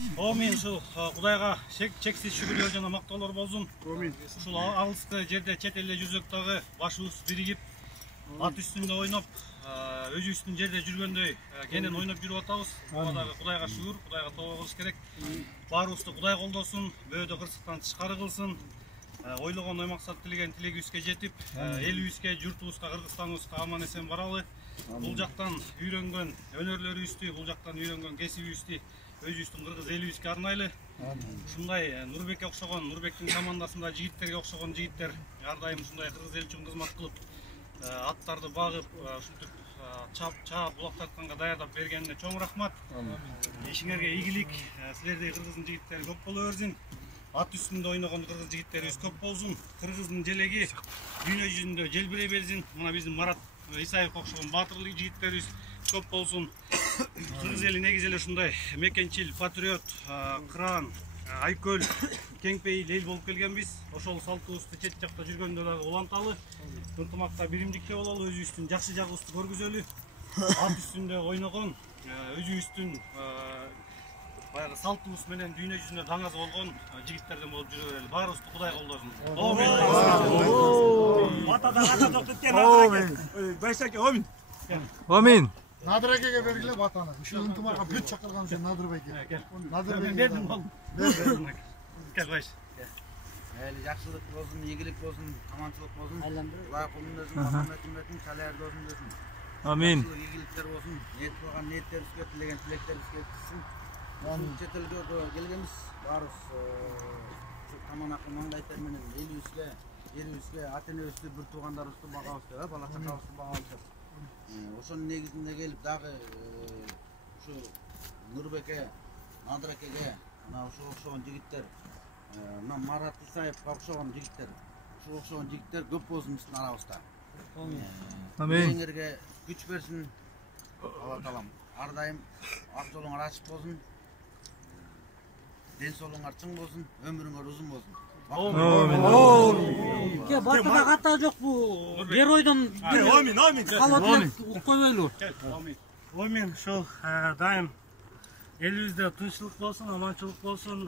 Мен ушул Кудайга чексиз шүгүрлөр жана мактоолор болсун. Ушул алыскы жерде чет элде жүрсөк дагы башыбыз биригип, ат үстүндө ойноп, өзүбүздүн жерде жүргөндөй кенен ойноп жүрүп атабыз. Буга дагы Кудайга шүгүр, Кудайга тобо кылыш керек. Баарыбызды Кудай колдосун, бөөдө кырсыктан тышкары кылсын. Ойлогон ой максат тилеген тилегибизге жетип, элибизге, журтубузга, Кыргызстаныбызга аман эсен баралы. Бул жактан үйрөнгөн өнөрлөрүбүздү, бул жактан үйрөнгөн кесибибизди өзүбүздүн кыргыз элибизге арнайлы. Ушундай Нурбекке окшогон, Нурбектин командасында жигиттерге окшогон жигиттер ар дайым ушундай кыргыз эл үчүн кызмат кылып, аттарды багып, ушинтип чаап булактатканга даярдап бергенине чоң рахмат. Ишиңерге ийгилик, силердей кыргыздын жигиттери көп боло берсин. Ат үстүндө ойногон кыргыз жигиттерибиз көп болсун. Кыргыздын желеги дүйнө жүзүндө желбирей берсин. Мына биздин Марат Исаев окшогон баатырлык жигиттерибиз көп болсун. Кыргыз эли негизи эле ушундай мекенчил, патриот, кыран, айкөл, кеңпейил эл болуп келгенбиз. Ошол салтыбызды чет жакта жүргөндө дагы уланталы. Ынтымакта, биримдикте бололу, өзүбүздүн жакшы жагыбызды көргүзөлү. Ат үстүндө ойногон, өзүбүздүн баягы салтыбыз менен дүйнө жүзүнө даңазы болгон жигиттерден болуп жүрө берели. Баарыбызды Кудай колдосун. Амин. Атадан ата жок кеткен Надыр. Байсаке, амин. Амин. Надыр акеге бергиле батаны. Ушул ынтымакка бүт чакырган сен Надыр байке. Надыр Мен бердим болду. Кел байш. Эли жакшылык болсун, ийгилик болсун, аманчылык болсун. Кудай колун десин, Мухаммедин чалайыр болсун десин. Амин. Ийгиликтер болсун, ниет кылган ниеттерибизге, тилеген тилектерибизге жетишсин. Чет элге келгенбиз, баарыбыз таман акы маңдайтар менен элибизге, жерибизге, ата-энебизди, бир туугандарыбызды багабыз деп, бала чакабызды багабыз деп. Ошонун негизинде келип дагы ушу Нурбекке, Надыр акеге, мына ушуга окшогон жигиттер, мына Марат Исаевге окшогон жигиттер, ушуга окшогон жигиттер көп болсун биздин арабызда. Амин. Эңерге күч берсин. Алла таалам ар дайым ак жолуңар ачык болсун. Ден соолуңар чың болсун, өмүрүңөр узун болсун. Амин. Ке батага ката жок бу геройдон. Амин, амин. Калат койбойлу. Амин. Амин. Ошол дайым элибизде тынччылык болсун, аманчылык болсун.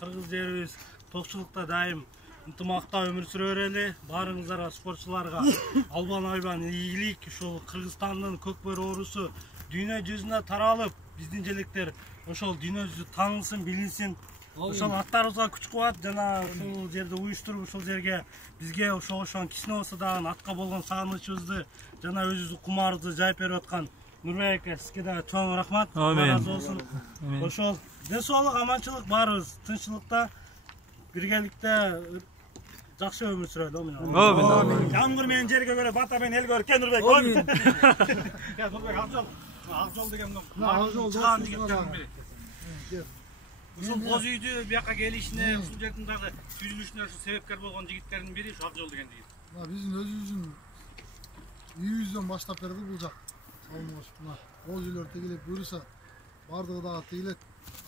Кыргыз жерибиз токчулукта дайым ынтымакта өмүр сүрө берели. Баарыңыздарга, спортчуларга албан айбан ийгилик. Ушул Кыргызстандын көкбөр оорусу дүйнө жүзүнө таралып, биздин желектер ошол дүйнө жүзү таанылсын, билинсин. Ошол аттарыбызга күч кубат жана ушул жерди уюштуруп, ушул жерге бизге ошогошон кичине болсо дагы атка болгон сагынычыбызды жана өзүбүздүн кумарыбызды жайып берип аткан Нурбек аке, сизге дагы чоң рахмат. Амин. Ошол ден соолук, аманчылык, баарыбыз тынччылыкта, биргеликте жакшы өмүр сүрөлү. Амин. Жамгыр менен жерге көрө, бата менен эл көрө, кен Нурбек. Амин. Я Нурбек ак жол деген чыган жигиттердин бири. Ушул боз үйдү бияка келишине, ушул жердин дагы түзүлүшүнө себепкер болгон жигиттердин бири ушу Ак жол деген жигит. Биздин өзүбүздүн үйүбүздөн баштап берди бул жак. Салмош мына боз үйлөр тигилип буюрса, бардыгы дагы тигилет.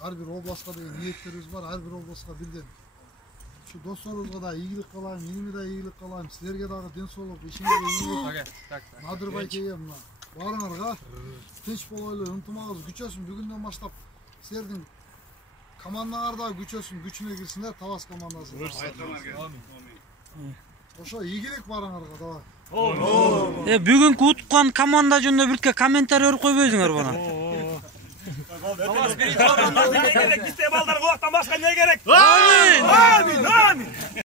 Ар бир областка деген ниеттерибиз бар, ар бир областка бирден. Şu dostlarımızga da iyilik kalayım, yenime de iyilik kalayım, sizlerge dağı den soğuk, işinize iyilik. Nadir Bayke'ye mına. Barınarga, tinç bolaylı, ıntımağız güçösün, bugünden başlap sizlerden komandalar da güçösün, güçüne girsinler, Tavas komandası. Oşo iyilik barınarga da. Бүгүнкү уткан команда жөнүндө бирке комментарий койбойсуңар бана. Tavas birinci olmandan ne gerek? Bizde baldan kulaktan başka ne gerek?